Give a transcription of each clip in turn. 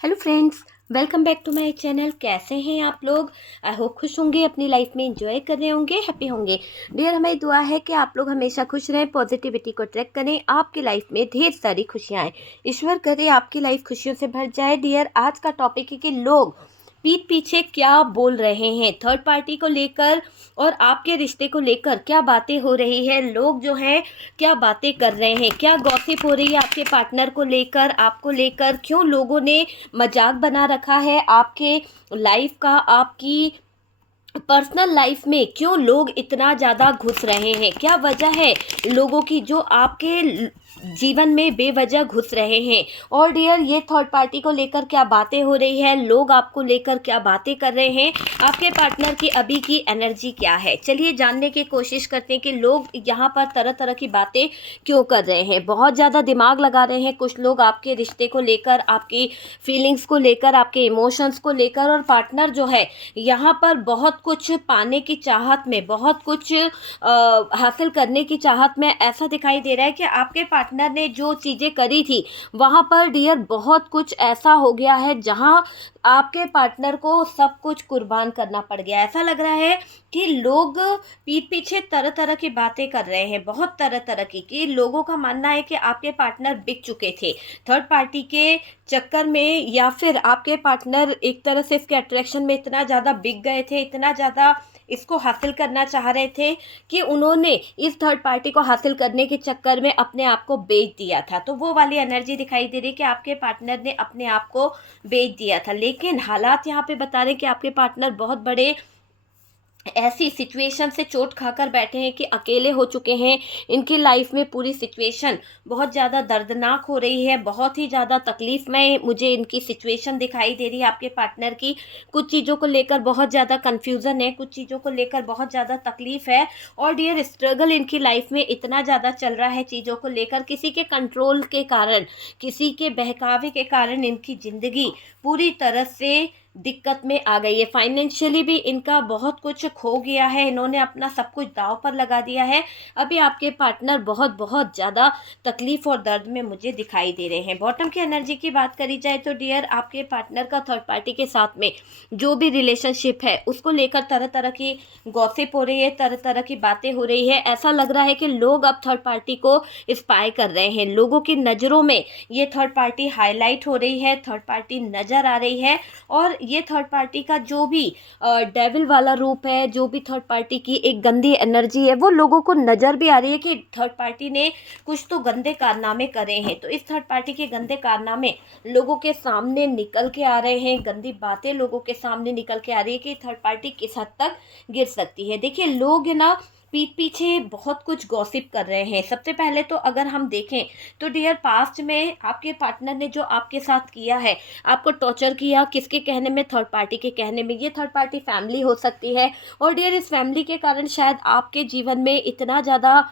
Hello friends, welcome back to my channel. कैसे हैं आप लोग? आई होप खुश होंगे, अपनी लाइफ में एंजॉय कर रहे होंगे, हैप्पी होंगे। डियर, हमारी दुआ है कि आप लोग हमेशा खुश रहें, पॉजिटिविटी को ट्रैक करें, आपकी लाइफ में ढेर सारी खुशियाँ आएँ। ईश्वर करे आपकी लाइफ खुशियों से भर जाए। डियर, आज का टॉपिक है कि लोग पीठ पीछे क्या बोल रहे हैं, थर्ड पार्टी को लेकर और आपके रिश्ते को लेकर क्या बातें हो रही है। लोग जो हैं क्या बातें कर रहे हैं, क्या गॉसिप हो रही है आपके पार्टनर को लेकर, आपको लेकर, क्यों लोगों ने मजाक बना रखा है आपके लाइफ का, आपकी पर्सनल लाइफ में क्यों लोग इतना ज़्यादा घुस रहे हैं, क्या वजह है लोगों की जो आपके जीवन में बेवजह घुस रहे हैं। और डियर, ये थर्ड पार्टी को लेकर क्या बातें हो रही है, लोग आपको लेकर क्या बातें कर रहे हैं, आपके पार्टनर की अभी की एनर्जी क्या है, चलिए जानने की कोशिश करते हैं कि लोग यहाँ पर तरह तरह की बातें क्यों कर रहे हैं। बहुत ज़्यादा दिमाग लगा रहे हैं कुछ लोग आपके रिश्ते को लेकर, आपकी फीलिंग्स को लेकर, आपके इमोशंस को लेकर। और पार्टनर जो है यहाँ पर बहुत कुछ पाने की चाहत में, बहुत कुछ हासिल करने की चाहत में ऐसा दिखाई दे रहा है कि आपके पार्टनर ने जो चीज़ें करी थी वहाँ पर डियर बहुत कुछ ऐसा हो गया है जहाँ आपके पार्टनर को सब कुछ कुर्बान करना पड़ गया। ऐसा लग रहा है कि लोग पीठ पीछे तरह तरह की बातें कर रहे हैं, बहुत तरह तरह की, कि लोगों का मानना है कि आपके पार्टनर बिक चुके थे थर्ड पार्टी के चक्कर में, या फिर आपके पार्टनर एक तरह से इसके अट्रैक्शन में इतना ज़्यादा बिक गए थे, इतना ज़्यादा इसको हासिल करना चाह रहे थे कि उन्होंने इस थर्ड पार्टी को हासिल करने के चक्कर में अपने आप को बेच दिया था। तो वो वाली एनर्जी दिखाई दे रही है कि आपके पार्टनर ने अपने आप को बेच दिया था। लेकिन हालात यहाँ पे बता रहे हैं कि आपके पार्टनर बहुत बड़े ऐसी सिचुएशन से चोट खाकर बैठे हैं कि अकेले हो चुके हैं। इनकी लाइफ में पूरी सिचुएशन बहुत ज़्यादा दर्दनाक हो रही है, बहुत ही ज़्यादा तकलीफ में मुझे इनकी सिचुएशन दिखाई दे रही है। आपके पार्टनर की कुछ चीज़ों को लेकर बहुत ज़्यादा कन्फ्यूज़न है, कुछ चीज़ों को लेकर बहुत ज़्यादा तकलीफ है। और डियर, स्ट्रगल इनकी लाइफ में इतना ज़्यादा चल रहा है चीज़ों को लेकर, किसी के कंट्रोल के कारण, किसी के बहकावे के कारण इनकी ज़िंदगी पूरी तरह से दिक्कत में आ गई है। फाइनेंशियली भी इनका बहुत कुछ खो गया है, इन्होंने अपना सब कुछ दांव पर लगा दिया है। अभी आपके पार्टनर बहुत बहुत ज़्यादा तकलीफ और दर्द में मुझे दिखाई दे रहे हैं। बॉटम की एनर्जी की बात करी जाए तो डियर, आपके पार्टनर का थर्ड पार्टी के साथ में जो भी रिलेशनशिप है उसको लेकर तरह तरह की गॉसिप हो रही है, तरह तरह की बातें हो रही है। ऐसा लग रहा है कि लोग अब थर्ड पार्टी को स्पाई कर रहे हैं, लोगों की नज़रों में ये थर्ड पार्टी हाईलाइट हो रही है, थर्ड पार्टी नज़र आ रही है। और ये थर्ड पार्टी का जो भी डेविल वाला रूप है, जो भी थर्ड पार्टी की एक गंदी एनर्जी है, वो लोगों को नज़र भी आ रही है कि थर्ड पार्टी ने कुछ तो गंदे कारनामे करे हैं। तो इस थर्ड पार्टी के गंदे कारनामे लोगों के सामने निकल के आ रहे हैं, गंदी बातें लोगों के सामने निकल के आ रही है कि थर्ड पार्टी किस हद तक गिर सकती है। देखिए, लोग है ना पीठ पीछे बहुत कुछ गॉसिप कर रहे हैं। सबसे पहले तो अगर हम देखें तो डियर, पास्ट में आपके पार्टनर ने जो आपके साथ किया है, आपको टॉर्चर किया, किसके कहने में? थर्ड पार्टी के कहने में। ये थर्ड पार्टी फैमिली हो सकती है। और डियर, इस फैमिली के कारण शायद आपके जीवन में इतना ज़्यादा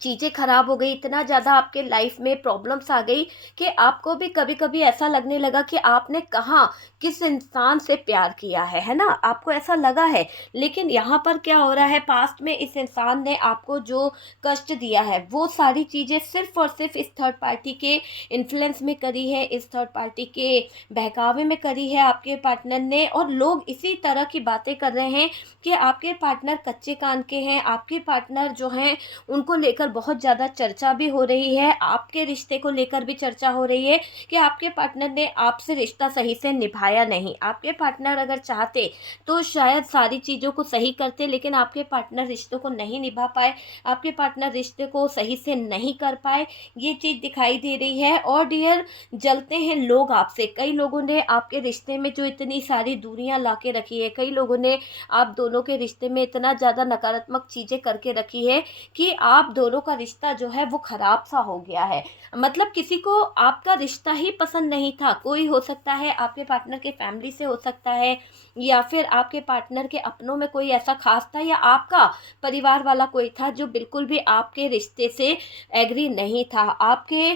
चीज़ें खराब हो गई, इतना ज़्यादा आपके लाइफ में प्रॉब्लम्स आ गई कि आपको भी कभी कभी ऐसा लगने लगा कि आपने कहाँ किस इंसान से प्यार किया है ना? आपको ऐसा लगा है। लेकिन यहाँ पर क्या हो रहा है, पास्ट में इस इंसान ने आपको जो कष्ट दिया है वो सारी चीज़ें सिर्फ और सिर्फ इस थर्ड पार्टी के इन्फ्लुएंस में करी है, इस थर्ड पार्टी के बहकावे में करी है आपके पार्टनर ने। और लोग इसी तरह की बातें कर रहे हैं कि आपके पार्टनर कच्चे कान के हैं, आपके पार्टनर जो हैं उनको लेकर बहुत ज़्यादा चर्चा भी हो रही है, आपके रिश्ते को लेकर भी चर्चा हो रही है कि आपके पार्टनर ने आपसे रिश्ता सही से निभाया नहीं। आपके पार्टनर अगर चाहते तो शायद सारी चीज़ों को सही करते, लेकिन आपके पार्टनर रिश्तों को नहीं निभा पाए, आपके पार्टनर रिश्ते को सही से नहीं कर पाए, ये चीज़ दिखाई दे रही है। और डियर, जलते हैं लोग आपसे। कई लोगों ने आपके रिश्ते में जो इतनी सारी दूरियां ला के रखी है, कई लोगों ने आप दोनों के रिश्ते में इतना ज़्यादा नकारात्मक चीज़ें करके रखी है कि आप दोनों का रिश्ता जो है वो खराब सा हो गया है। मतलब किसी को आपका रिश्ता ही पसंद नहीं था। कोई हो सकता है आपके पार्टनर के फैमिली से हो सकता है, या फिर आपके पार्टनर के अपनों में कोई ऐसा खास था, या आपका परिवार वाला कोई था जो बिल्कुल भी आपके रिश्ते से एग्री नहीं था। आपके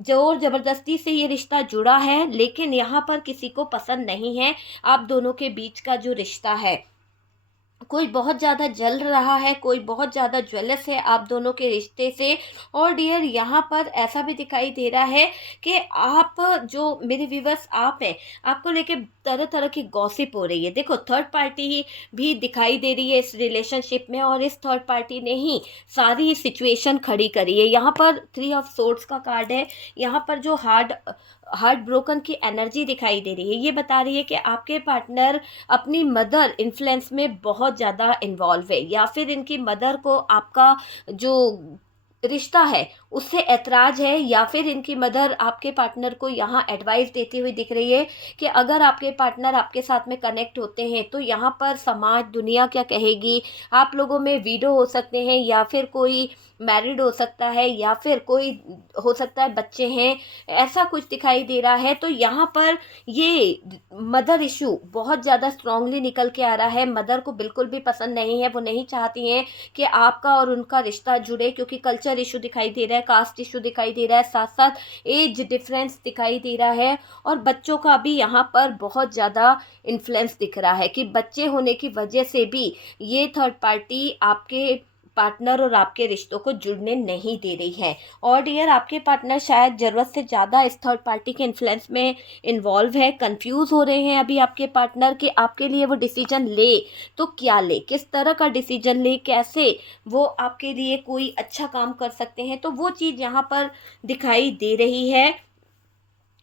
जोर ज़बरदस्ती से ये रिश्ता जुड़ा है, लेकिन यहाँ पर किसी को पसंद नहीं है आप दोनों के बीच का जो रिश्ता है। कोई बहुत ज़्यादा जल रहा है, कोई बहुत ज़्यादा ज्वेलस है आप दोनों के रिश्ते से। और डियर यहाँ पर ऐसा भी दिखाई दे रहा है कि आप, जो मेरे व्यूवर्स आप हैं, आपको लेके तरह तरह की गॉसिप हो रही है। देखो थर्ड पार्टी ही भी दिखाई दे रही है इस रिलेशनशिप में, और इस थर्ड पार्टी ने ही सारी सिचुएशन खड़ी करी है। यहाँ पर 3 ऑफ सोर्ड्स का कार्ड है। यहाँ पर जो हार्ट ब्रोकन की एनर्जी दिखाई दे रही है, ये बता रही है कि आपके पार्टनर अपनी मदर इन्फ्लुएंस में बहुत ज़्यादा इन्वॉल्व है, या फिर इनकी मदर को आपका जो रिश्ता है उससे ऐतराज़ है, या फिर इनकी मदर आपके पार्टनर को यहाँ एडवाइस देती हुई दिख रही है कि अगर आपके पार्टनर आपके साथ में कनेक्ट होते हैं तो यहाँ पर समाज दुनिया क्या कहेगी। आप लोगों में विडो हो सकते हैं, या फिर कोई मैरिड हो सकता है, या फिर कोई हो सकता है बच्चे हैं, ऐसा कुछ दिखाई दे रहा है। तो यहाँ पर ये मदर इशू बहुत ज़्यादा स्ट्रांगली निकल के आ रहा है। मदर को बिल्कुल भी पसंद नहीं है, वो नहीं चाहती हैं कि आपका और उनका रिश्ता जुड़े, क्योंकि कल्चर इशू दिखाई दे रहा है, कास्ट इशू दिखाई दे रहा है, साथ साथ एज डिफरेंस दिखाई दे रहा है, और बच्चों का भी यहाँ पर बहुत ज़्यादा इन्फ्लुएंस दिख रहा है कि बच्चे होने की वजह से भी ये थर्ड पार्टी आपके पार्टनर और आपके रिश्तों को जुड़ने नहीं दे रही है। और डियर आपके पार्टनर शायद ज़रूरत से ज़्यादा इस थर्ड पार्टी के इन्फ्लुएंस में इन्वॉल्व है, कंफ्यूज हो रहे हैं अभी आपके पार्टनर कि आपके लिए वो डिसीजन ले तो क्या ले, किस तरह का डिसीजन ले, कैसे वो आपके लिए कोई अच्छा काम कर सकते हैं। तो वो चीज़ यहाँ पर दिखाई दे रही है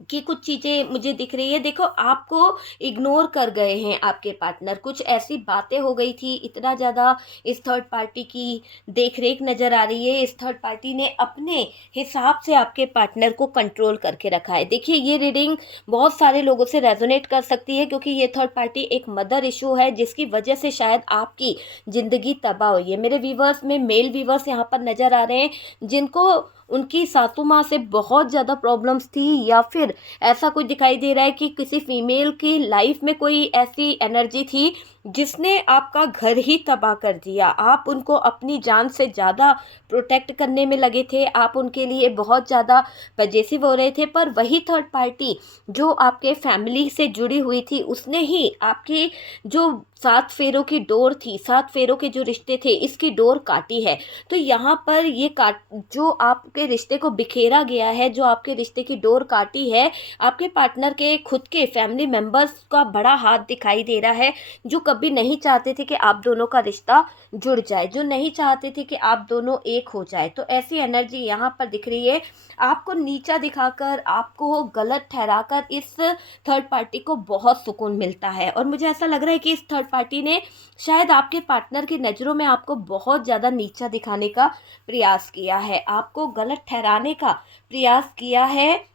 कि कुछ चीज़ें मुझे दिख रही है। देखो आपको इग्नोर कर गए हैं आपके पार्टनर, कुछ ऐसी बातें हो गई थी, इतना ज़्यादा इस थर्ड पार्टी की देख रेख नज़र आ रही है। इस थर्ड पार्टी ने अपने हिसाब से आपके पार्टनर को कंट्रोल करके रखा है। देखिए ये रीडिंग बहुत सारे लोगों से रेजोनेट कर सकती है, क्योंकि ये थर्ड पार्टी एक मदर इशू है जिसकी वजह से शायद आपकी ज़िंदगी तबाह हुई है। मेरे व्यूवर्स में मेल व्यूवर्स यहाँ पर नज़र आ रहे हैं जिनको उनकी सासू माँ से बहुत ज़्यादा प्रॉब्लम्स थी, या फिर ऐसा कुछ दिखाई दे रहा है कि किसी फीमेल की लाइफ में कोई ऐसी एनर्जी थी जिसने आपका घर ही तबाह कर दिया। आप उनको अपनी जान से ज़्यादा प्रोटेक्ट करने में लगे थे, आप उनके लिए बहुत ज़्यादा पजेसिव हो रहे थे, पर वही थर्ड पार्टी जो आपके फैमिली से जुड़ी हुई थी उसने ही आपकी जो 7 फेरों की डोर थी, 7 फेरों के जो रिश्ते थे, इसकी डोर काटी है। तो यहाँ पर ये काट जो आपके रिश्ते को बिखेरा गया है, जो आपके रिश्ते की डोर काटी है, आपके पार्टनर के खुद के फैमिली मेंबर्स का बड़ा हाथ दिखाई दे रहा है, जो कभी नहीं चाहते थे कि आप दोनों का रिश्ता जुड़ जाए, जो नहीं चाहते थे कि आप दोनों एक हो जाए। तो ऐसी एनर्जी यहाँ पर दिख रही है। आपको नीचा दिखाकर, आपको गलत ठहराकर इस थर्ड पार्टी को बहुत सुकून मिलता है, और मुझे ऐसा लग रहा है कि इस थर्ड पार्टी ने शायद आपके पार्टनर की नज़रों में आपको बहुत ज़्यादा नीचा दिखाने का प्रयास किया है, आपको गलत ठहराने का प्रयास किया है।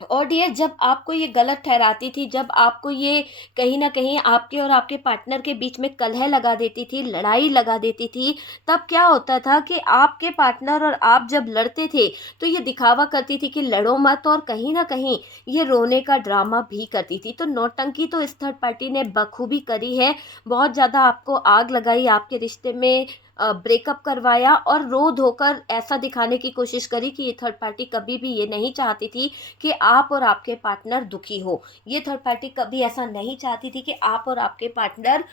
और डियर जब आपको ये गलत ठहराती थी, जब आपको ये कहीं ना कहीं आपके और आपके पार्टनर के बीच में कलह लगा देती थी, लड़ाई लगा देती थी, तब क्या होता था कि आपके पार्टनर और आप जब लड़ते थे तो ये दिखावा करती थी कि लड़ो मत, और कहीं ना कहीं ये रोने का ड्रामा भी करती थी। तो नौटंकी तो इस थर्ड पार्टी ने बखूबी करी है, बहुत ज़्यादा आपको आग लगाई, आपके रिश्ते में ब्रेकअप करवाया, और रो धोकर ऐसा दिखाने की कोशिश करी कि ये थर्ड पार्टी कभी भी ये नहीं चाहती थी कि आप और आपके पार्टनर दुखी हो। ये थर्ड पार्टी कभी ऐसा नहीं चाहती थी कि आप और आपके पार्टनर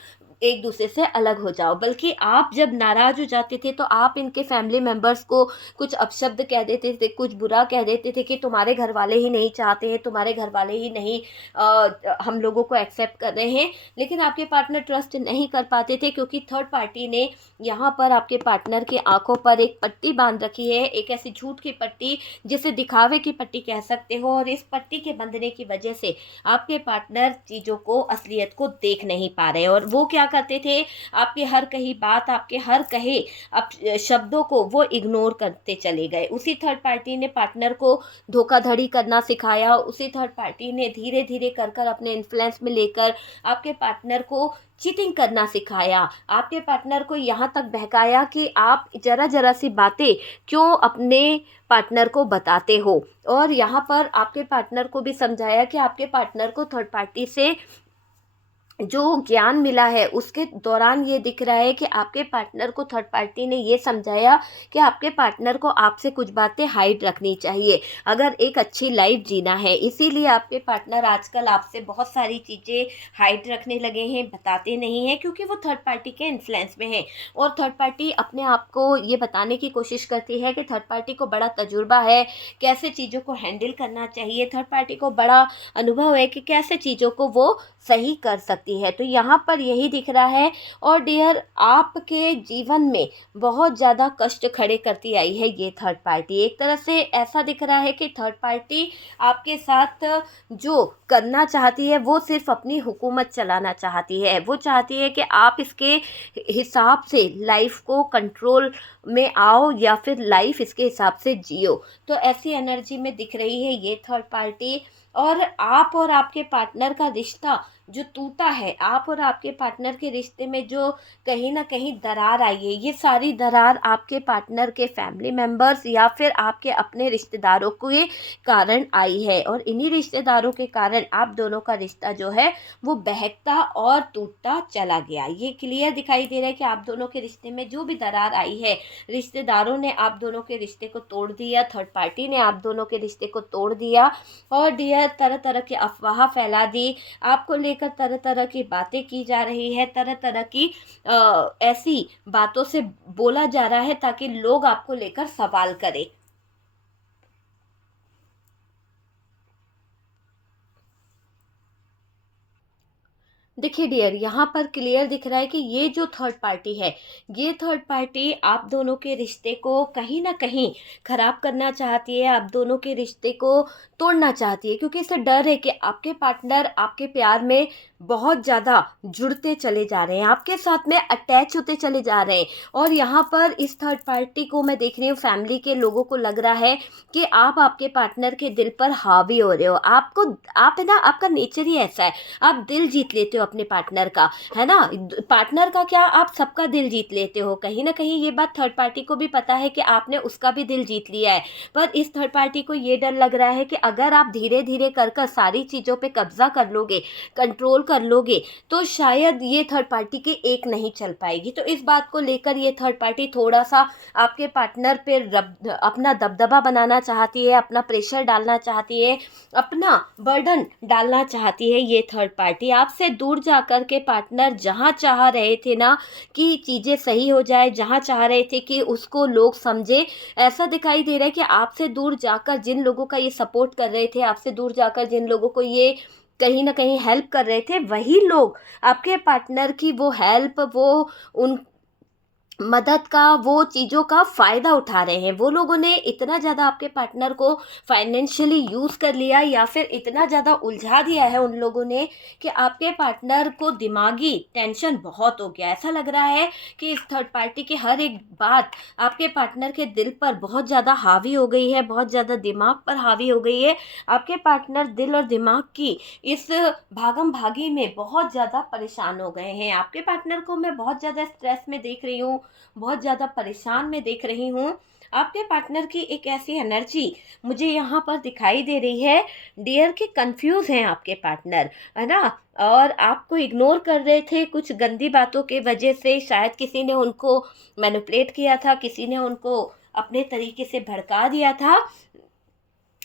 एक दूसरे से अलग हो जाओ, बल्कि आप जब नाराज़ हो जाते थे तो आप इनके फैमिली मेम्बर्स को कुछ अपशब्द कह देते थे, कुछ बुरा कह देते थे कि तुम्हारे घर वाले ही नहीं चाहते हैं, तुम्हारे घर वाले ही नहीं हम लोगों को एक्सेप्ट कर रहे हैं। लेकिन आपके पार्टनर ट्रस्ट नहीं कर पाते थे, क्योंकि थर्ड पार्टी ने यहाँ पर आपके पार्टनर की आंखों पर एक पट्टी बांध रखी है, एक ऐसी झूठ की पट्टी जिसे दिखावे की पट्टी कह सकते हो, और इस पट्टी के बंधने की वजह से आपके पार्टनर चीज़ों को, असलियत को देख नहीं पा रहे। और वो क्या करते थे, आपके हर कही बात, आपके हर कहे शब्दों को वो इग्नोर करते चले गए। उसी थर्ड पार्टी ने पार्टनर को धोखाधड़ी करना सिखाया, उसी थर्ड पार्टी ने धीरे धीरे कर कर अपने इन्फ्लुएंस में लेकर आपके पार्टनर को चीटिंग करना सिखाया, आपके पार्टनर को यहाँ तक बहकाया कि आप ज़रा ज़रा सी बातें क्यों अपने पार्टनर को बताते हो। और यहाँ पर आपके पार्टनर को भी समझाया कि आपके पार्टनर को थर्ड पार्टी से जो ज्ञान मिला है उसके दौरान ये दिख रहा है कि आपके पार्टनर को थर्ड पार्टी ने ये समझाया कि आपके पार्टनर को आपसे कुछ बातें हाइड रखनी चाहिए अगर एक अच्छी लाइफ जीना है। इसीलिए आपके पार्टनर आजकल आपसे बहुत सारी चीज़ें हाइड रखने लगे हैं, बताते नहीं हैं, क्योंकि वो थर्ड पार्टी के इन्फ्लुएंस में हैं। और थर्ड पार्टी अपने आप को ये बताने की कोशिश करती है कि थर्ड पार्टी को बड़ा तजुर्बा है, कैसे चीज़ों को हैंडल करना चाहिए। थर्ड पार्टी को बड़ा अनुभव है कि कैसे चीज़ों को वो सही कर सकती है। तो यहाँ पर यही दिख रहा है। और डियर, आपके जीवन में बहुत ज़्यादा कष्ट खड़े करती आई है ये थर्ड पार्टी। एक तरह से ऐसा दिख रहा है कि थर्ड पार्टी आपके साथ जो करना चाहती है वो सिर्फ अपनी हुकूमत चलाना चाहती है। वो चाहती है कि आप इसके हिसाब से लाइफ को कंट्रोल में आओ या फिर लाइफ इसके हिसाब से जियो। तो ऐसी एनर्जी में दिख रही है ये थर्ड पार्टी। और आप और आपके पार्टनर का रिश्ता जो टूटा है, आप और आपके पार्टनर के रिश्ते में जो कहीं ना कहीं दरार आई है, ये सारी दरार आपके पार्टनर के फैमिली मेम्बर्स या फिर आपके अपने रिश्तेदारों के कारण आई है। और इन्हीं रिश्तेदारों के कारण आप दोनों का रिश्ता जो है वो बहकता और टूटता चला गया। ये क्लियर दिखाई दे रहा है कि आप दोनों के रिश्ते में जो भी दरार आई है, रिश्तेदारों ने आप दोनों के रिश्ते को तोड़ दिया, थर्ड पार्टी ने आप दोनों के रिश्ते को तोड़ दिया। और डियर, तरह तरह की अफवाह फैला दी, आपको लेकर तरह तरह की बातें की जा रही है, तरह तरह की ऐसी बातों से बोला जा रहा है ताकि लोग आपको लेकर सवाल करें। देखिए डियर, यहाँ पर क्लियर दिख रहा है कि ये जो थर्ड पार्टी है, ये थर्ड पार्टी आप दोनों के रिश्ते को कहीं ना कहीं खराब करना चाहती है, आप दोनों के रिश्ते को तोड़ना चाहती है, क्योंकि इसे डर है कि आपके पार्टनर आपके प्यार में बहुत ज़्यादा जुड़ते चले जा रहे हैं, आपके साथ में अटैच होते चले जा रहे हैं। और यहाँ पर इस थर्ड पार्टी को मैं देख रही हूँ, फैमिली के लोगों को लग रहा है कि आप आपके पार्टनर के दिल पर हावी हो रहे हो। आपको, आप है ना, आपका नेचर ही ऐसा है, आप दिल जीत लेते हो अपने पार्टनर का, है ना। पार्टनर का क्या, आप सबका दिल जीत लेते हो। कहीं ना कहीं ये बात थर्ड पार्टी को भी पता है कि आपने उसका भी दिल जीत लिया है। पर इस थर्ड पार्टी को ये डर लग रहा है कि अगर आप धीरे धीरे कर कर सारी चीज़ों पे कब्जा कर लोगे, कंट्रोल कर लोगे, तो शायद ये थर्ड पार्टी की एक नहीं चल पाएगी। तो इस बात को लेकर ये थर्ड पार्टी थोड़ा सा आपके पार्टनर पे अपना दबदबा बनाना चाहती है, अपना प्रेशर डालना चाहती है, अपना बर्डन डालना चाहती है। ये थर्ड पार्टी आपसे दूर जाकर के पार्टनर जहाँ चाह रहे थे ना कि चीज़ें सही हो जाए, जहाँ चाह रहे थे कि उसको लोग समझे, ऐसा दिखाई दे रहा है कि आपसे दूर जाकर जिन लोगों का ये सपोर्ट कर रहे थे, आपसे दूर जाकर जिन लोगों को ये कहीं ना कहीं हेल्प कर रहे थे, वही लोग आपके पार्टनर की वो हेल्प, वो उन मदद का, वो चीज़ों का फ़ायदा उठा रहे हैं। वो लोगों ने इतना ज़्यादा आपके पार्टनर को फाइनेंशियली यूज़ कर लिया या फिर इतना ज़्यादा उलझा दिया है उन लोगों ने कि आपके पार्टनर को दिमागी टेंशन बहुत हो गया। ऐसा लग रहा है कि इस थर्ड पार्टी की हर एक बात आपके पार्टनर के दिल पर बहुत ज़्यादा हावी हो गई है, बहुत ज़्यादा दिमाग पर हावी हो गई है। आपके पार्टनर दिल और दिमाग की इस भागम भागी में बहुत ज़्यादा परेशान हो गए हैं। आपके पार्टनर को मैं बहुत ज़्यादा स्ट्रेस में देख रही हूँ, बहुत ज़्यादा परेशान मैं देख रही हूँ। आपके पार्टनर की एक ऐसी एनर्जी मुझे यहाँ पर दिखाई दे रही है डियर, कि कंफ्यूज हैं आपके पार्टनर, है ना। और आपको इग्नोर कर रहे थे कुछ गंदी बातों के वजह से, शायद किसी ने उनको मैनिपुलेट किया था, किसी ने उनको अपने तरीके से भड़का दिया था।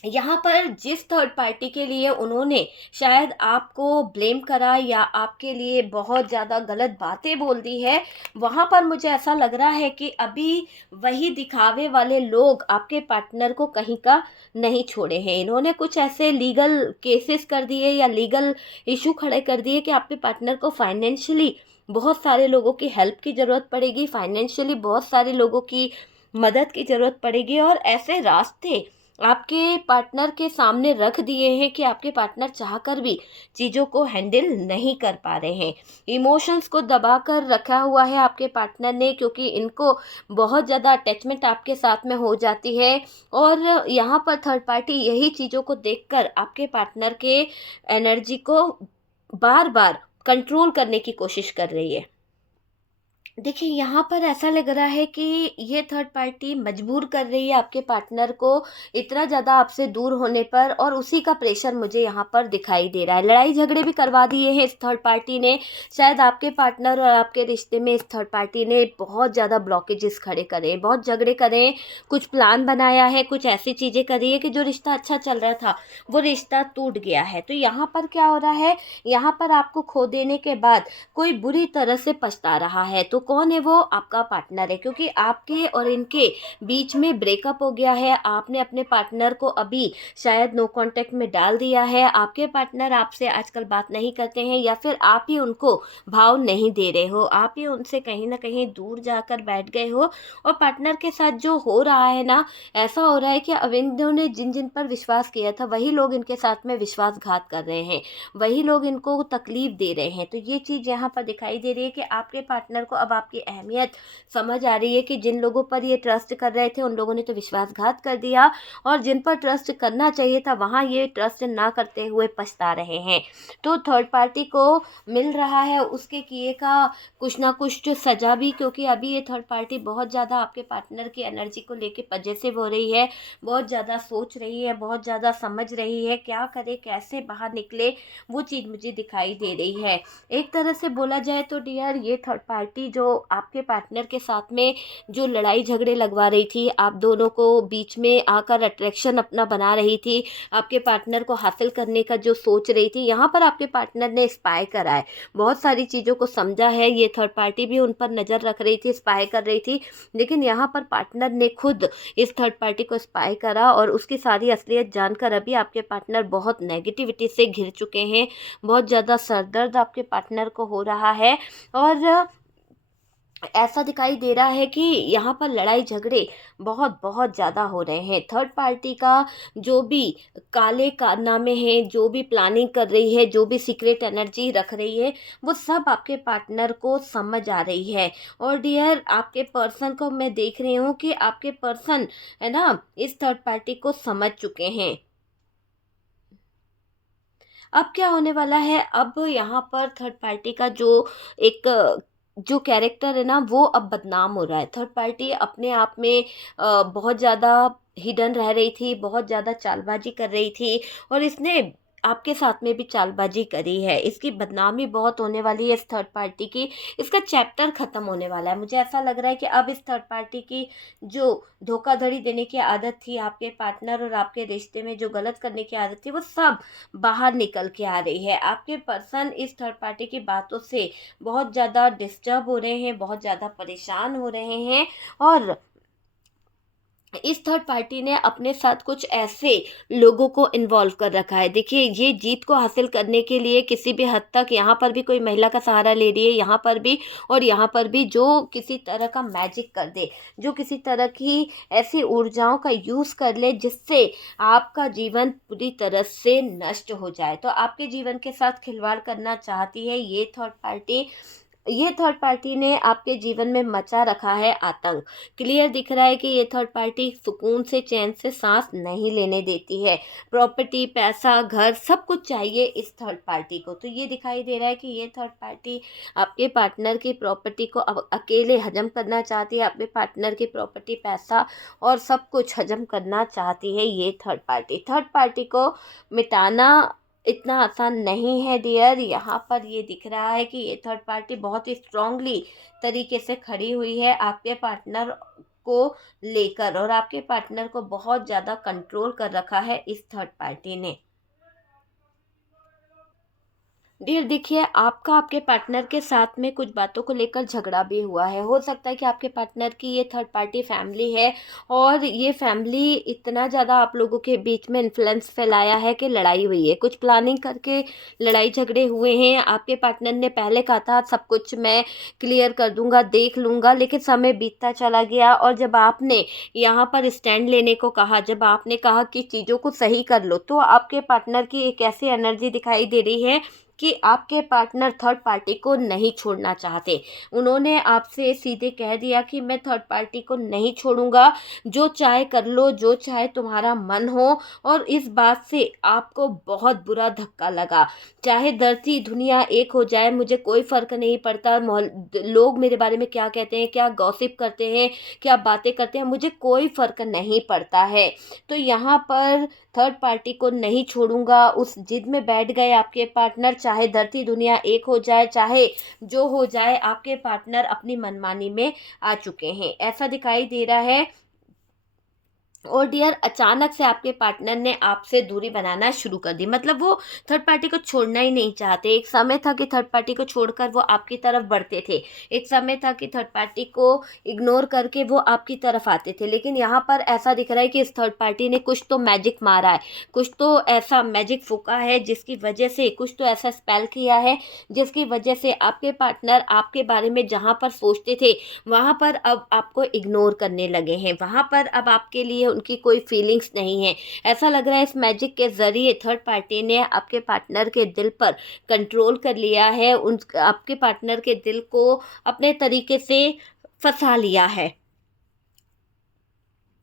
यहाँ पर जिस थर्ड पार्टी के लिए उन्होंने शायद आपको ब्लेम करा या आपके लिए बहुत ज़्यादा गलत बातें बोल दी है, वहाँ पर मुझे ऐसा लग रहा है कि अभी वही दिखावे वाले लोग आपके पार्टनर को कहीं का नहीं छोड़े हैं। इन्होंने कुछ ऐसे लीगल केसेस कर दिए या लीगल इशू खड़े कर दिए कि आपके पार्टनर को फाइनेंशियली बहुत सारे लोगों की हेल्प की ज़रूरत पड़ेगी, फाइनेंशियली बहुत सारे लोगों की मदद की ज़रूरत पड़ेगी। और ऐसे रास्ते आपके पार्टनर के सामने रख दिए हैं कि आपके पार्टनर चाहकर भी चीज़ों को हैंडल नहीं कर पा रहे हैं। इमोशंस को दबा कर रखा हुआ है आपके पार्टनर ने, क्योंकि इनको बहुत ज़्यादा अटैचमेंट आपके साथ में हो जाती है। और यहाँ पर थर्ड पार्टी यही चीज़ों को देखकर आपके पार्टनर के एनर्जी को बार बार कंट्रोल करने की कोशिश कर रही है। देखिए, यहाँ पर ऐसा लग रहा है कि ये थर्ड पार्टी मजबूर कर रही है आपके पार्टनर को इतना ज़्यादा आपसे दूर होने पर, और उसी का प्रेशर मुझे यहाँ पर दिखाई दे रहा है। लड़ाई झगड़े भी करवा दिए हैं इस थर्ड पार्टी ने। शायद आपके पार्टनर और आपके रिश्ते में इस थर्ड पार्टी ने बहुत ज़्यादा ब्लॉकेजेस खड़े करे, बहुत झगड़े करे, कुछ प्लान बनाया है, कुछ ऐसी चीज़ें करी है कि जो रिश्ता अच्छा चल रहा था वो रिश्ता टूट गया है। तो यहाँ पर क्या हो रहा है, यहाँ पर आपको खो देने के बाद कोई बुरी तरह से पछता रहा है। तो कौन है वो? आपका पार्टनर है, क्योंकि आपके और इनके बीच में ब्रेकअप हो गया है। आपने अपने पार्टनर को अभी शायद नो कांटेक्ट में डाल दिया है। आपके पार्टनर आपसे आजकल बात नहीं करते हैं, या फिर आप ही उनको भाव नहीं दे रहे हो, आप ही उनसे कहीं ना कहीं दूर जाकर बैठ गए हो। और पार्टनर के साथ जो हो रहा है ना, ऐसा हो रहा है कि अब इन्होंने जिन जिन पर विश्वास किया था वही लोग इनके साथ में विश्वासघात कर रहे हैं, वही लोग इनको तकलीफ दे रहे हैं। तो ये चीज़ यहाँ पर दिखाई दे रही है कि आपके पार्टनर को अब आपकी अहमियत समझ आ रही है कि जिन लोगों पर ये ट्रस्ट कर रहे थे उन लोगों ने तो विश्वासघात कर दिया, और जिन पर ट्रस्ट करना चाहिए था वहाँ ये ट्रस्ट ना करते हुए पछता रहे हैं। तो थर्ड पार्टी को मिल रहा है उसके किए का कुछ ना कुछ सजा भी, क्योंकि अभी ये थर्ड पार्टी बहुत ज़्यादा आपके पार्टनर की एनर्जी को लेके पजेसिव हो रही है, बहुत ज़्यादा सोच रही है, बहुत ज़्यादा समझ रही है क्या करे, कैसे बाहर निकले, वो चीज़ मुझे दिखाई दे रही है। एक तरह से बोला जाए तो डियर, ये थर्ड पार्टी जो आपके पार्टनर के साथ में जो लड़ाई झगड़े लगवा रही थी, आप दोनों को बीच में आकर अट्रैक्शन अपना बना रही थी, आपके पार्टनर को हासिल करने का जो सोच रही थी, यहाँ पर आपके पार्टनर ने स्पाई करा है, बहुत सारी चीज़ों को समझा है। ये थर्ड पार्टी भी उन पर नज़र रख रही थी, स्पाई कर रही थी, लेकिन यहाँ पर पार्टनर ने खुद इस थर्ड पार्टी को स्पाई करा, और उसकी सारी असलियत जानकर अभी आपके पार्टनर बहुत नेगेटिविटी से घिर चुके हैं, बहुत ज़्यादा सरदर्द आपके पार्टनर को हो रहा है। और ऐसा दिखाई दे रहा है कि यहाँ पर लड़ाई झगड़े बहुत बहुत ज़्यादा हो रहे हैं। थर्ड पार्टी का जो भी काले कारनामे हैं, जो भी प्लानिंग कर रही है, जो भी सीक्रेट एनर्जी रख रही है, वो सब आपके पार्टनर को समझ आ रही है। और डियर, आपके पर्सन को मैं देख रही हूँ कि आपके पर्सन है ना, इस थर्ड पार्टी को समझ चुके हैं। अब क्या होने वाला है, अब यहाँ पर थर्ड पार्टी का एक जो कैरेक्टर है ना, वो अब बदनाम हो रहा है। थर्ड पार्टी अपने आप में बहुत ज़्यादा हिडन रह रही थी, बहुत ज़्यादा चालबाजी कर रही थी, और इसने आपके साथ में भी चालबाजी करी है। इसकी बदनामी बहुत होने वाली है इस थर्ड पार्टी की, इसका चैप्टर ख़त्म होने वाला है। मुझे ऐसा लग रहा है कि अब इस थर्ड पार्टी की जो धोखाधड़ी देने की आदत थी आपके पार्टनर और आपके रिश्ते में, जो गलत करने की आदत थी, वो सब बाहर निकल के आ रही है। आपके पर्सन इस थर्ड पार्टी की बातों से बहुत ज़्यादा डिस्टर्ब हो रहे हैं, बहुत ज़्यादा परेशान हो रहे हैं, और इस थर्ड पार्टी ने अपने साथ कुछ ऐसे लोगों को इन्वॉल्व कर रखा है। देखिए, ये जीत को हासिल करने के लिए किसी भी हद तक यहाँ पर भी कोई महिला का सहारा ले रही है, यहाँ पर भी और यहाँ पर भी, जो किसी तरह का मैजिक कर दे, जो किसी तरह की ऐसी ऊर्जाओं का यूज़ कर ले जिससे आपका जीवन पूरी तरह से नष्ट हो जाए। तो आपके जीवन के साथ खिलवाड़ करना चाहती है ये थर्ड पार्टी। ये थर्ड पार्टी ने आपके जीवन में मचा रखा है आतंक। क्लियर दिख रहा है कि ये थर्ड पार्टी सुकून से, चैन से सांस नहीं लेने देती है। प्रॉपर्टी, पैसा, घर, सब कुछ चाहिए इस थर्ड पार्टी को। तो ये दिखाई दे रहा है कि ये थर्ड पार्टी आपके पार्टनर की प्रॉपर्टी को अब अकेले हजम करना चाहती है, आपके पार्टनर की प्रॉपर्टी, पैसा और सब कुछ हजम करना चाहती है ये थर्ड पार्टी। थर्ड पार्टी को मिटाना इतना आसान नहीं है डियर। यहाँ पर ये दिख रहा है कि ये थर्ड पार्टी बहुत ही स्ट्रांगली तरीके से खड़ी हुई है आपके पार्टनर को लेकर, और आपके पार्टनर को बहुत ज़्यादा कंट्रोल कर रखा है इस थर्ड पार्टी ने। डियर, देखिए, आपका आपके पार्टनर के साथ में कुछ बातों को लेकर झगड़ा भी हुआ है। हो सकता है कि आपके पार्टनर की ये थर्ड पार्टी फैमिली है, और ये फैमिली इतना ज़्यादा आप लोगों के बीच में इन्फ्लुएंस फैलाया है कि लड़ाई हुई है, कुछ प्लानिंग करके लड़ाई झगड़े हुए हैं। आपके पार्टनर ने पहले कहा था सब कुछ मैं क्लियर कर दूंगा, देख लूँगा, लेकिन समय बीतता चला गया, और जब आपने यहाँ पर स्टैंड लेने को कहा, जब आपने कहा कि चीज़ों को सही कर लो, तो आपके पार्टनर की एक ऐसी एनर्जी दिखाई दे रही है कि आपके पार्टनर थर्ड पार्टी को नहीं छोड़ना चाहते। उन्होंने आपसे सीधे कह दिया कि मैं थर्ड पार्टी को नहीं छोड़ूंगा, जो चाहे कर लो, जो चाहे तुम्हारा मन हो। और इस बात से आपको बहुत बुरा धक्का लगा। चाहे धरती दुनिया एक हो जाए, मुझे कोई फ़र्क नहीं पड़ता, लोग मेरे बारे में क्या कहते हैं, क्या गॉसिप करते हैं, क्या बातें करते हैं, मुझे कोई फ़र्क नहीं पड़ता है। तो यहाँ पर थर्ड पार्टी को नहीं छोड़ूंगा, उस जिद में बैठ गए आपके पार्टनर। चाहे धरती दुनिया एक हो जाए, चाहे जो हो जाए, आपके पार्टनर अपनी मनमानी में आ चुके हैं, ऐसा दिखाई दे रहा है। और डियर, अचानक से आपके पार्टनर ने आपसे दूरी बनाना शुरू कर दी, मतलब वो थर्ड पार्टी को छोड़ना ही नहीं चाहते। एक समय था कि थर्ड पार्टी को छोड़कर वो आपकी तरफ बढ़ते थे, एक समय था कि थर्ड पार्टी को इग्नोर करके वो आपकी तरफ आते थे, लेकिन यहाँ पर ऐसा दिख रहा है कि इस थर्ड पार्टी ने कुछ तो मैजिक मारा है, कुछ तो ऐसा मैजिक फूका है, जिसकी वजह से, कुछ तो ऐसा स्पेल किया है जिसकी वजह से आपके पार्टनर आपके बारे में जहाँ पर सोचते थे, वहाँ पर अब आपको इग्नोर करने लगे हैं, वहाँ पर अब आपके लिए उनकी कोई फीलिंग्स नहीं है। ऐसा लग रहा है इस मैजिक के ज़रिए थर्ड पार्टी ने आपके पार्टनर के दिल पर कंट्रोल कर लिया है, उन आपके पार्टनर के दिल को अपने तरीके से फंसा लिया है।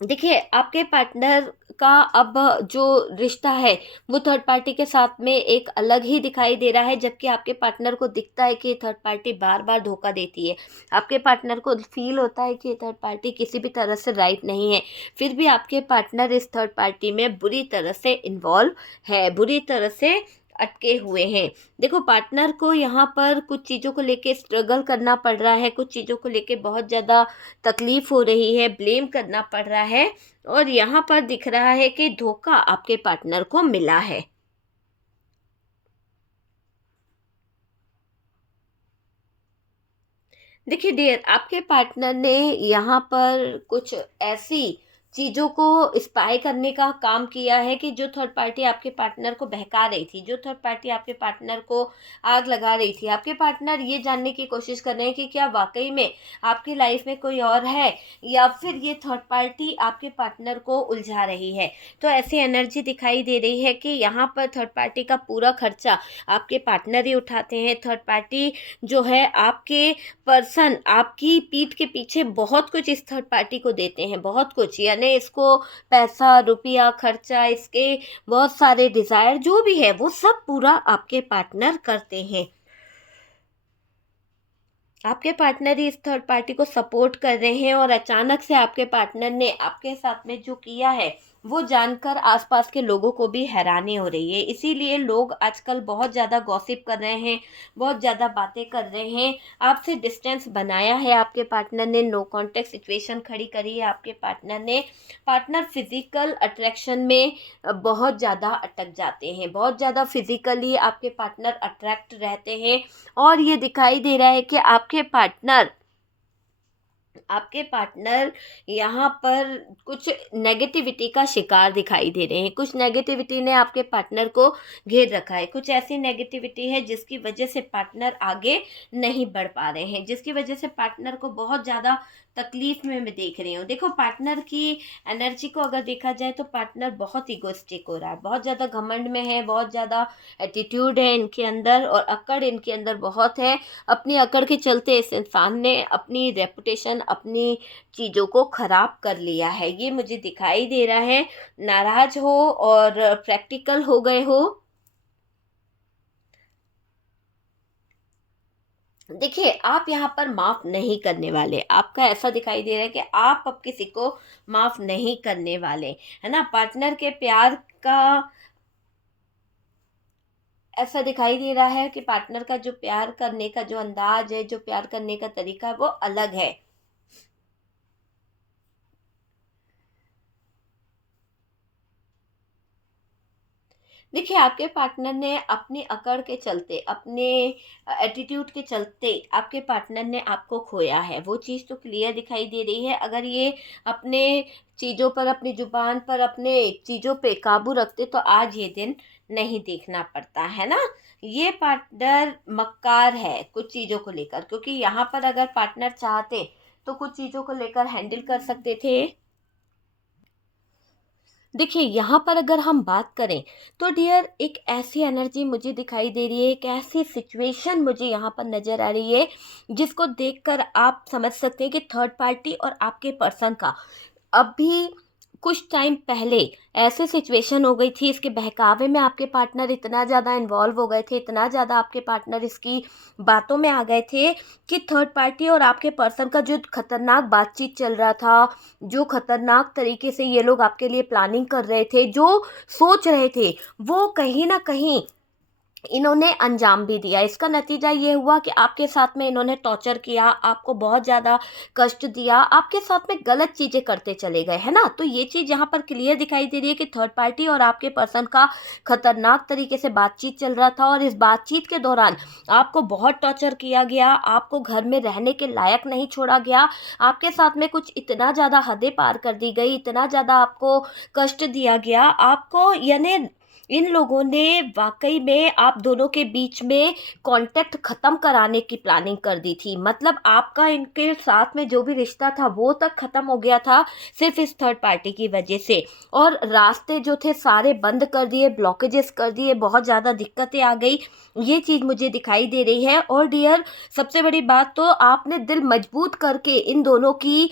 देखिए, आपके पार्टनर का अब जो रिश्ता है वो थर्ड पार्टी के साथ में एक अलग ही दिखाई दे रहा है, जबकि आपके पार्टनर को दिखता है कि ये थर्ड पार्टी बार बार धोखा देती है। आपके पार्टनर को फील होता है कि ये थर्ड पार्टी किसी भी तरह से राइट नहीं है, फिर भी आपके पार्टनर इस थर्ड पार्टी में बुरी तरह से इन्वॉल्व है, बुरी तरह से अटके हुए हैं। देखो, पार्टनर को यहाँ पर कुछ चीज़ों को लेके स्ट्रगल करना पड़ रहा है, कुछ चीज़ों को लेके बहुत ज़्यादा तकलीफ़ हो रही है, ब्लेम करना पड़ रहा है, और यहाँ पर दिख रहा है कि धोखा आपके पार्टनर को मिला है। देखिए डियर, आपके पार्टनर ने यहाँ पर कुछ ऐसी चीज़ों को स्पाई करने का काम किया है कि जो थर्ड पार्टी आपके पार्टनर को बहका रही थी, जो थर्ड पार्टी आपके पार्टनर को आग लगा रही थी। आपके पार्टनर ये जानने की कोशिश कर रहे हैं कि क्या वाकई में आपकी लाइफ में कोई और है, या फिर ये थर्ड पार्टी आपके पार्टनर को उलझा रही है। तो ऐसी एनर्जी दिखाई दे रही है कि यहाँ पर थर्ड पार्टी का पूरा खर्चा आपके पार्टनर ही उठाते हैं। थर्ड पार्टी जो है, आपके पर्सन आपकी पीठ के पीछे बहुत कुछ इस थर्ड पार्टी को देते हैं, बहुत कुछ, यानी इसको पैसा, रुपया, खर्चा, इसके बहुत सारे डिज़ायर जो भी है वो सब पूरा आपके पार्टनर करते हैं। आपके पार्टनर ही इस थर्ड पार्टी को सपोर्ट कर रहे हैं, और अचानक से आपके पार्टनर ने आपके साथ में जो किया है वो जानकर आसपास के लोगों को भी हैरानी हो रही है। इसीलिए लोग आजकल बहुत ज़्यादा गॉसिप कर रहे हैं, बहुत ज़्यादा बातें कर रहे हैं। आपसे डिस्टेंस बनाया है आपके पार्टनर ने, नो कॉन्टेक्ट सिचुएशन खड़ी करी है आपके पार्टनर ने। पार्टनर फिजिकल अट्रैक्शन में बहुत ज़्यादा अटक जाते हैं, बहुत ज़्यादा फिजिकली आपके पार्टनर अट्रैक्ट रहते हैं। और ये दिखाई दे रहा है कि आपके पार्टनर यहाँ पर कुछ नेगेटिविटी का शिकार दिखाई दे रहे हैं। कुछ नेगेटिविटी ने आपके पार्टनर को घेर रखा है, कुछ ऐसी नेगेटिविटी है जिसकी वजह से पार्टनर आगे नहीं बढ़ पा रहे हैं, जिसकी वजह से पार्टनर को बहुत ज़्यादा तकलीफ में मैं देख रही हूँ। देखो, पार्टनर की एनर्जी को अगर देखा जाए तो पार्टनर बहुत इगोइस्टिक हो रहा है, बहुत ज़्यादा घमंड में है, बहुत ज़्यादा एटीट्यूड है इनके अंदर, और अकड़ इनके अंदर बहुत है। अपनी अकड़ के चलते इस इंसान ने अपनी रेपुटेशन, अपनी चीज़ों को ख़राब कर लिया है, ये मुझे दिखाई दे रहा है। नाराज़ हो और प्रैक्टिकल हो गए हो। देखिए, आप यहाँ पर माफ़ नहीं करने वाले, आपका ऐसा दिखाई दे रहा है कि आप अब किसी को माफ़ नहीं करने वाले, है ना। पार्टनर के प्यार का ऐसा दिखाई दे रहा है कि पार्टनर का जो प्यार करने का जो अंदाज है, जो प्यार करने का तरीका है, वो अलग है। देखिए, आपके पार्टनर ने अपनी अकड़ के चलते, अपने एटीट्यूड के चलते आपके पार्टनर ने आपको खोया है, वो चीज़ तो क्लियर दिखाई दे रही है। अगर ये अपने चीज़ों पर, अपनी ज़ुबान पर, अपने चीज़ों पे काबू रखते तो आज ये दिन नहीं देखना पड़ता, है ना। ये पार्टनर मक्कार है कुछ चीज़ों को लेकर, क्योंकि यहाँ पर अगर पार्टनर चाहते तो कुछ चीज़ों को लेकर हैंडल कर सकते थे। देखिए, यहाँ पर अगर हम बात करें तो डियर एक ऐसी एनर्जी मुझे दिखाई दे रही है, एक ऐसी सिचुएशन मुझे यहाँ पर नज़र आ रही है जिसको देखकर आप समझ सकते हैं कि थर्ड पार्टी और आपके पर्सन का अभी कुछ टाइम पहले ऐसे सिचुएशन हो गई थी, इसके बहकावे में आपके पार्टनर इतना ज़्यादा इन्वॉल्व हो गए थे, इतना ज़्यादा आपके पार्टनर इसकी बातों में आ गए थे कि थर्ड पार्टी और आपके पर्सन का जो खतरनाक बातचीत चल रहा था, जो खतरनाक तरीके से ये लोग आपके लिए प्लानिंग कर रहे थे, जो सोच रहे थे, वो कहीं ना कहीं इन्होंने अंजाम भी दिया। इसका नतीजा ये हुआ कि आपके साथ में इन्होंने टॉर्चर किया, आपको बहुत ज़्यादा कष्ट दिया, आपके साथ में गलत चीज़ें करते चले गए, है ना? तो ये चीज़ यहाँ पर क्लियर दिखाई दे रही है कि थर्ड पार्टी और आपके पर्सन का खतरनाक तरीके से बातचीत चल रहा था और इस बातचीत के दौरान आपको बहुत टॉर्चर किया गया, आपको घर में रहने के लायक नहीं छोड़ा गया, आपके साथ में कुछ इतना ज़्यादा हदें पार कर दी गई, इतना ज़्यादा आपको कष्ट दिया गया, आपको यानी इन लोगों ने वाकई में आप दोनों के बीच में कांटेक्ट ख़त्म कराने की प्लानिंग कर दी थी। मतलब आपका इनके साथ में जो भी रिश्ता था वो तक ख़त्म हो गया था सिर्फ इस थर्ड पार्टी की वजह से, और रास्ते जो थे सारे बंद कर दिए, ब्लॉकेजेस कर दिए, बहुत ज़्यादा दिक्कतें आ गई। ये चीज़ मुझे दिखाई दे रही है। और डियर सबसे बड़ी बात तो आपने दिल मजबूत करके इन दोनों की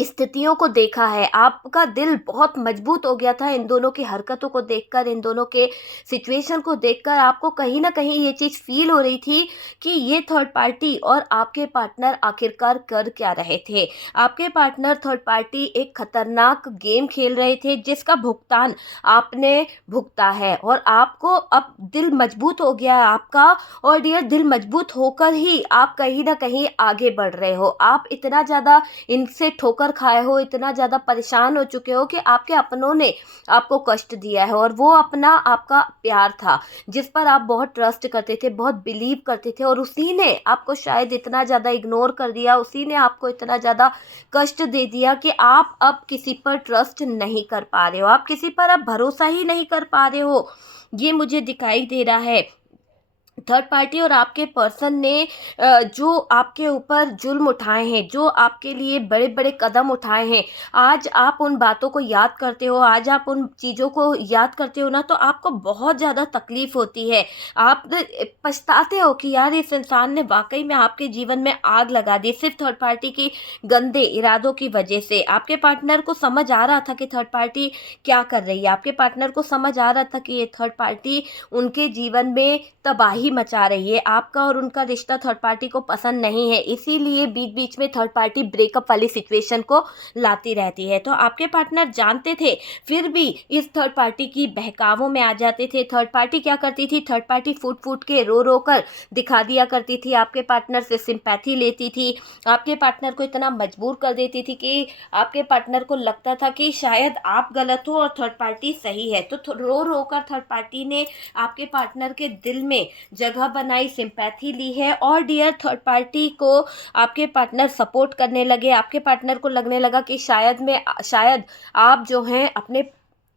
स्थितियों को देखा है, आपका दिल बहुत मजबूत हो गया था इन दोनों की हरकतों को देखकर, इन दोनों के सिचुएशन को देखकर आपको कहीं न कहीं ये चीज़ फ़ील हो रही थी कि ये थर्ड पार्टी और आपके पार्टनर आखिरकार कर क्या रहे थे। आपके पार्टनर थर्ड पार्टी एक खतरनाक गेम खेल रहे थे जिसका भुगतान आपने भुगता है, और आपको अब दिल मजबूत हो गया है आपका, और डियर दिल मजबूत होकर ही आप कहीं न कहीं आगे बढ़ रहे हो। आप इतना ज़्यादा इनसे ठोकर खाए हो, इतना ज़्यादा परेशान हो चुके हो कि आपके अपनों ने आपको कष्ट दिया है, और वो अपना आपका प्यार था जिस पर आप बहुत ट्रस्ट करते थे, बहुत बिलीव करते थे, और उसी ने आपको शायद इतना ज़्यादा इग्नोर कर दिया, उसी ने आपको इतना ज़्यादा कष्ट दे दिया कि आप अब किसी पर ट्रस्ट नहीं कर पा रहे हो, आप किसी पर अब भरोसा ही नहीं कर पा रहे हो। ये मुझे दिखाई दे रहा है। थर्ड पार्टी और आपके पर्सन ने जो आपके ऊपर जुल्म उठाए हैं, जो आपके लिए बड़े बड़े कदम उठाए हैं, आज आप उन बातों को याद करते हो, आज आप उन चीज़ों को याद करते हो ना, तो आपको बहुत ज़्यादा तकलीफ़ होती है। आप पछताते हो कि यार इस इंसान ने वाकई में आपके जीवन में आग लगा दी सिर्फ थर्ड पार्टी की गंदे इरादों की वजह से। आपके पार्टनर को समझ आ रहा था कि थर्ड पार्टी क्या कर रही है, आपके पार्टनर को समझ आ रहा था कि ये थर्ड पार्टी उनके जीवन में तबाही मचा रही है, आपका और उनका रिश्ता थर्ड पार्टी को पसंद नहीं है, इसीलिए बीच बीच में थर्ड पार्टी ब्रेकअप वाली सिचुएशन को लाती रहती है। तो आपके पार्टनर जानते थे, फिर भी इस थर्ड पार्टी की बहकावों में आ जाते थे। थर्ड पार्टी क्या करती थी, थर्ड पार्टी फूट फूट के रो रो कर दिखा दिया करती थी, आपके पार्टनर से सिंपैथी लेती थी, आपके पार्टनर को इतना मजबूर कर देती थी कि आपके पार्टनर को लगता था कि शायद आप गलत हो और थर्ड पार्टी सही है। तो रो रो कर थर्ड पार्टी ने आपके पार्टनर के दिल में जगह बनाई, सिंपैथी ली है, और डियर थर्ड पार्टी को आपके पार्टनर सपोर्ट करने लगे। आपके पार्टनर को लगने लगा कि शायद आप जो हैं अपने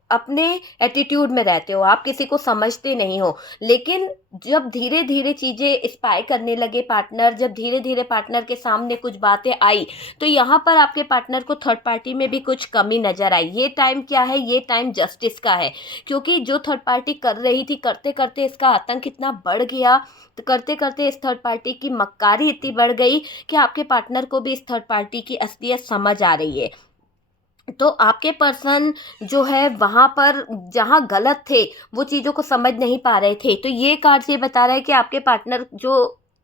अपने एटीट्यूड में रहते हो, आप किसी को समझते नहीं हो। लेकिन जब धीरे धीरे चीज़ें स्पाई करने लगे पार्टनर, जब धीरे धीरे पार्टनर के सामने कुछ बातें आई, तो यहाँ पर आपके पार्टनर को थर्ड पार्टी में भी कुछ कमी नज़र आई। ये टाइम क्या है, ये टाइम जस्टिस का है, क्योंकि जो थर्ड पार्टी कर रही थी, करते करते इसका आतंक इतना बढ़ गया, तो करते करते इस थर्ड पार्टी की मक्कारी इतनी बढ़ गई कि आपके पार्टनर को भी इस थर्ड पार्टी की असलियत समझ आ रही है। तो आपके पर्सन जो है वहाँ पर जहाँ गलत थे वो चीज़ों को समझ नहीं पा रहे थे। तो ये कार्ड ये बता रहा है कि आपके पार्टनर जो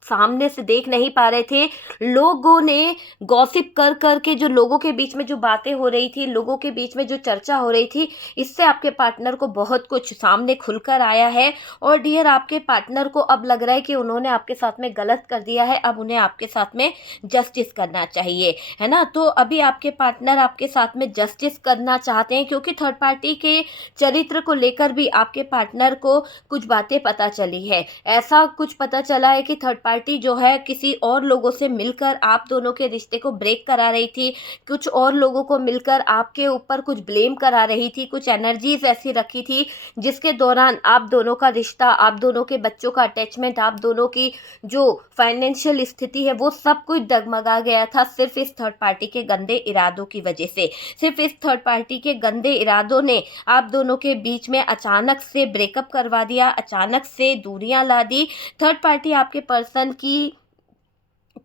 सामने से देख नहीं पा रहे थे, लोगों ने गॉसिप कर कर के, जो लोगों के बीच में जो बातें हो रही थी, लोगों के बीच में जो चर्चा हो रही थी, इससे आपके पार्टनर को बहुत कुछ सामने खुलकर आया है। और डियर आपके पार्टनर को अब लग रहा है कि उन्होंने आपके साथ में गलत कर दिया है, अब उन्हें आपके साथ में जस्टिस करना चाहिए, है ना? तो अभी आपके पार्टनर आपके साथ में जस्टिस करना चाहते हैं, क्योंकि थर्ड पार्टी के चरित्र को लेकर भी आपके पार्टनर को कुछ बातें पता चली है। ऐसा कुछ पता चला है कि थर्ड पार्टी जो है किसी और लोगों से मिलकर आप दोनों के रिश्ते को ब्रेक करा रही थी, कुछ और लोगों को मिलकर आपके ऊपर कुछ ब्लेम करा रही थी, कुछ एनर्जीज ऐसी रखी थी जिसके दौरान आप दोनों का रिश्ता, आप दोनों के बच्चों का अटैचमेंट, आप दोनों की जो फाइनेंशियल स्थिति है वो सब कुछ डगमगा गया था सिर्फ इस थर्ड पार्टी के गंदे इरादों की वजह से। सिर्फ इस थर्ड पार्टी के गंदे इरादों ने आप दोनों के बीच में अचानक से ब्रेकअप करवा दिया, अचानक से दूरियां ला दी। थर्ड पार्टी आपके पर्सन की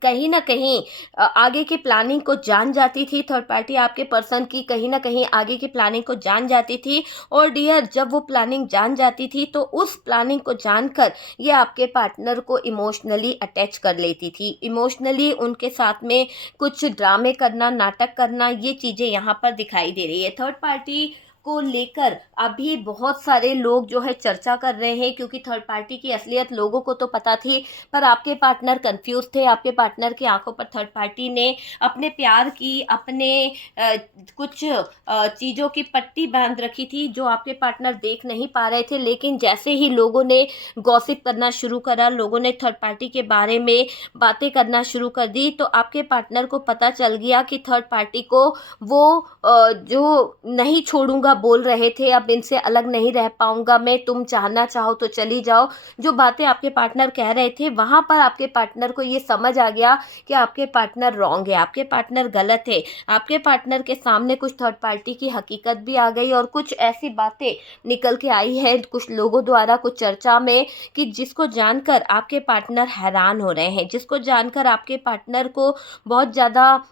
कहीं ना कहीं आगे की प्लानिंग को जान जाती थी। थर्ड पार्टी आपके पर्सन की कहीं ना कहीं आगे की प्लानिंग को जान जाती थी। और डियर, जब वो प्लानिंग जान जाती थी तो उस प्लानिंग को जानकर ये आपके पार्टनर को इमोशनली अटैच कर लेती थी, इमोशनली उनके साथ में कुछ ड्रामे करना, नाटक करना, ये चीज़ें यहाँ पर दिखाई दे रही है। थर्ड पार्टी को लेकर अभी बहुत सारे लोग जो है चर्चा कर रहे हैं, क्योंकि थर्ड पार्टी की असलियत लोगों को तो पता थी पर आपके पार्टनर कंफ्यूज थे। आपके पार्टनर की आंखों पर थर्ड पार्टी ने अपने प्यार की, अपने कुछ चीज़ों की पट्टी बांध रखी थी जो आपके पार्टनर देख नहीं पा रहे थे। लेकिन जैसे ही लोगों ने गॉसिप करना शुरू करा, लोगों ने थर्ड पार्टी के बारे में बातें करना शुरू कर दी, तो आपके पार्टनर को पता चल गया कि थर्ड पार्टी को वो जो नहीं छोड़ूंगा बोल रहे थे, अब इनसे अलग नहीं रह पाऊंगा मैं, तुम चाहना चाहो तो चली जाओ, जो बातें आपके पार्टनर कह रहे थे, वहां पर आपके पार्टनर को ये समझ आ गया कि आपके पार्टनर रॉन्ग है, आपके पार्टनर गलत है। आपके पार्टनर के सामने कुछ थर्ड पार्टी की हकीकत भी आ गई और कुछ ऐसी बातें निकल के आई है कुछ लोगों द्वारा, कुछ चर्चा में, कि जिसको जानकर आपके पार्टनर हैरान हो रहे हैं, जिसको जानकर आपके पार्टनर को बहुत ज़्यादा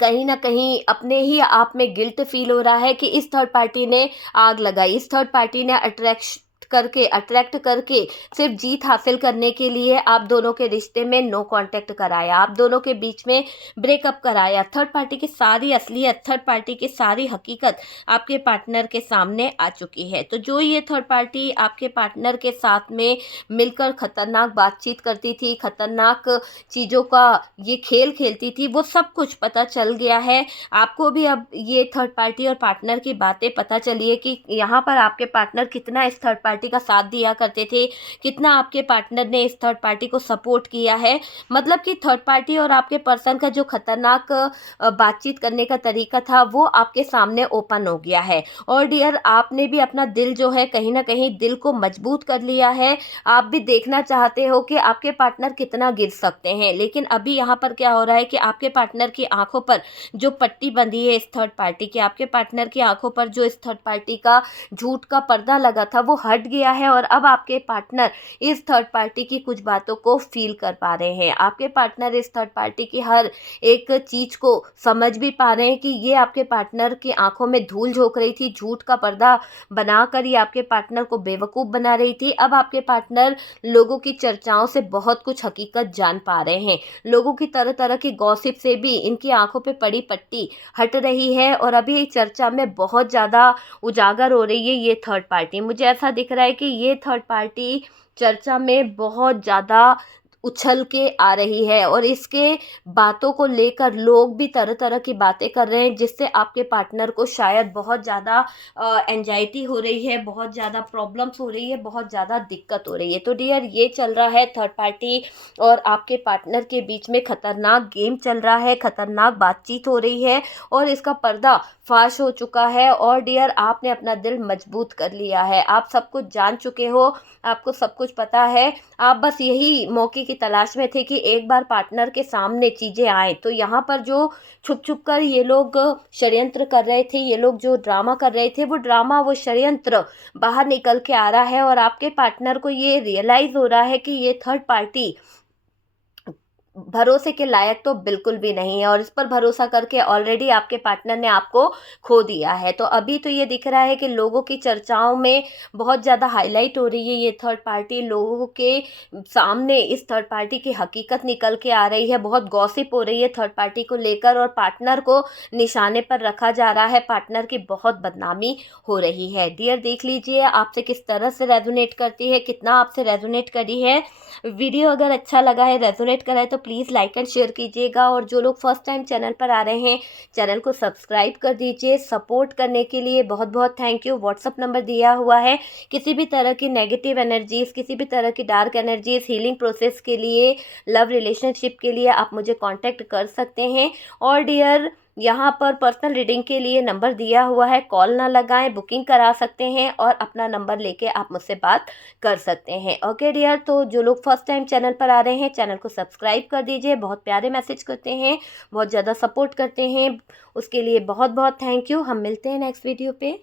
कहीं ना कहीं अपने ही आप में गिल्ट फील हो रहा है कि इस थर्ड पार्टी ने आग लगाई, इस थर्ड पार्टी ने अट्रैक्ट करके सिर्फ जीत हासिल करने के लिए आप दोनों के रिश्ते में नो कांटेक्ट कराया, आप दोनों के बीच में ब्रेकअप कराया। थर्ड पार्टी की सारी असलियत, थर्ड पार्टी की सारी हकीकत आपके पार्टनर के सामने आ चुकी है। तो जो ये थर्ड पार्टी आपके पार्टनर के साथ में मिलकर खतरनाक बातचीत करती थी, खतरनाक चीज़ों का ये खेल खेलती थी, वो सब कुछ पता चल गया है आपको भी। अब ये थर्ड पार्टी और पार्टनर की बातें पता चली है कि यहाँ पर आपके पार्टनर कितना इस थर्ड पार्टी का साथ दिया करते थे, कितना आपके पार्टनर ने इस थर्ड पार्टी को सपोर्ट किया है। मतलब कि थर्ड पार्टी और आपके पर्सन का जो खतरनाक बातचीत करने का तरीका था वो आपके सामने ओपन हो गया है। और डियर, आपने भी अपना दिल जो है कहीं ना कहीं दिल को मजबूत कर लिया है। आप भी देखना चाहते हो कि आपके पार्टनर कितना गिर सकते हैं, लेकिन अभी यहाँ पर क्या हो रहा है कि आपके पार्टनर की आंखों पर जो पट्टी बंधी है इस थर्ड पार्टी की, आपके पार्टनर की आंखों पर जो इस थर्ड पार्टी का झूठ का पर्दा लगा था वो हट गया है। और अब आपके पार्टनर इस थर्ड पार्टी की कुछ बातों को फील कर पा रहे हैं, आपके पार्टनर इस थर्ड पार्टी की हर एक चीज को समझ भी पा रहे हैं कि ये आपके पार्टनर की आंखों में धूल झोंक रही थी, झूठ का पर्दा बनाकर ये आपके पार्टनर को बेवकूफ बना रही थी। अब आपके पार्टनर लोगों की चर्चाओं से बहुत कुछ हकीकत जान पा रहे हैं, लोगों की तरह तरह की गॉसिप से भी इनकी आंखों पे पड़ी पट्टी हट रही है और अभी चर्चा में बहुत ज़्यादा उजागर हो रही है ये थर्ड पार्टी। मुझे ऐसा दिख रहा है कि ये थर्ड पार्टी चर्चा में बहुत ज़्यादा उछल के आ रही है और इसके बातों को लेकर लोग भी तरह तरह की बातें कर रहे हैं, जिससे आपके पार्टनर को शायद बहुत ज़्यादा एंजाइटी हो रही है, बहुत ज़्यादा प्रॉब्लम्स हो रही है, बहुत ज़्यादा दिक्कत हो रही है। तो डियर, ये चल रहा है थर्ड पार्टी और आपके पार्टनर के बीच में खतरनाक गेम चल रहा है, खतरनाक बातचीत हो रही है और इसका पर्दा फाश हो चुका है। और डियर, आपने अपना दिल मजबूत कर लिया है, आप सब कुछ जान चुके हो, आपको सब कुछ पता है, आप बस यही मौके की तलाश में थे कि एक बार पार्टनर के सामने चीज़ें आए। तो यहाँ पर जो छुप छुप कर ये लोग षड्यंत्र कर रहे थे, ये लोग जो ड्रामा कर रहे थे, वो ड्रामा, वो षड्यंत्र बाहर निकल के आ रहा है और आपके पार्टनर को ये रियलाइज़ हो रहा है कि ये थर्ड पार्टी भरोसे के लायक तो बिल्कुल भी नहीं है और इस पर भरोसा करके ऑलरेडी आपके पार्टनर ने आपको खो दिया है। तो अभी तो ये दिख रहा है कि लोगों की चर्चाओं में बहुत ज़्यादा हाईलाइट हो रही है ये थर्ड पार्टी, लोगों के सामने इस थर्ड पार्टी की हकीकत निकल के आ रही है, बहुत गॉसिप हो रही है थर्ड पार्टी को लेकर और पार्टनर को निशाने पर रखा जा रहा है, पार्टनर की बहुत बदनामी हो रही है। डियर, देख लीजिए आपसे किस तरह से रेजोनेट करती है, कितना आपसे रेजोनेट करी है। वीडियो अगर अच्छा लगा है, रेजोनेट करा है तो प्लीज़ लाइक एंड शेयर कीजिएगा, और जो लोग फर्स्ट टाइम चैनल पर आ रहे हैं चैनल को सब्सक्राइब कर दीजिए। सपोर्ट करने के लिए बहुत बहुत थैंक यू। व्हाट्सअप नंबर दिया हुआ है, किसी भी तरह की नेगेटिव एनर्जीज़, किसी भी तरह की डार्क एनर्जीज़, हीलिंग प्रोसेस के लिए, लव रिलेशनशिप के लिए आप मुझे कांटेक्ट कर सकते हैं। और डियर, यहाँ पर पर्सनल रीडिंग के लिए नंबर दिया हुआ है, कॉल ना लगाएं, बुकिंग करा सकते हैं और अपना नंबर लेके आप मुझसे बात कर सकते हैं। ओके डियर, तो जो लोग फर्स्ट टाइम चैनल पर आ रहे हैं चैनल को सब्सक्राइब कर दीजिए। बहुत प्यारे मैसेज करते हैं, बहुत ज़्यादा सपोर्ट करते हैं, उसके लिए बहुत बहुत थैंक यू। हम मिलते हैं नेक्स्ट वीडियो पे।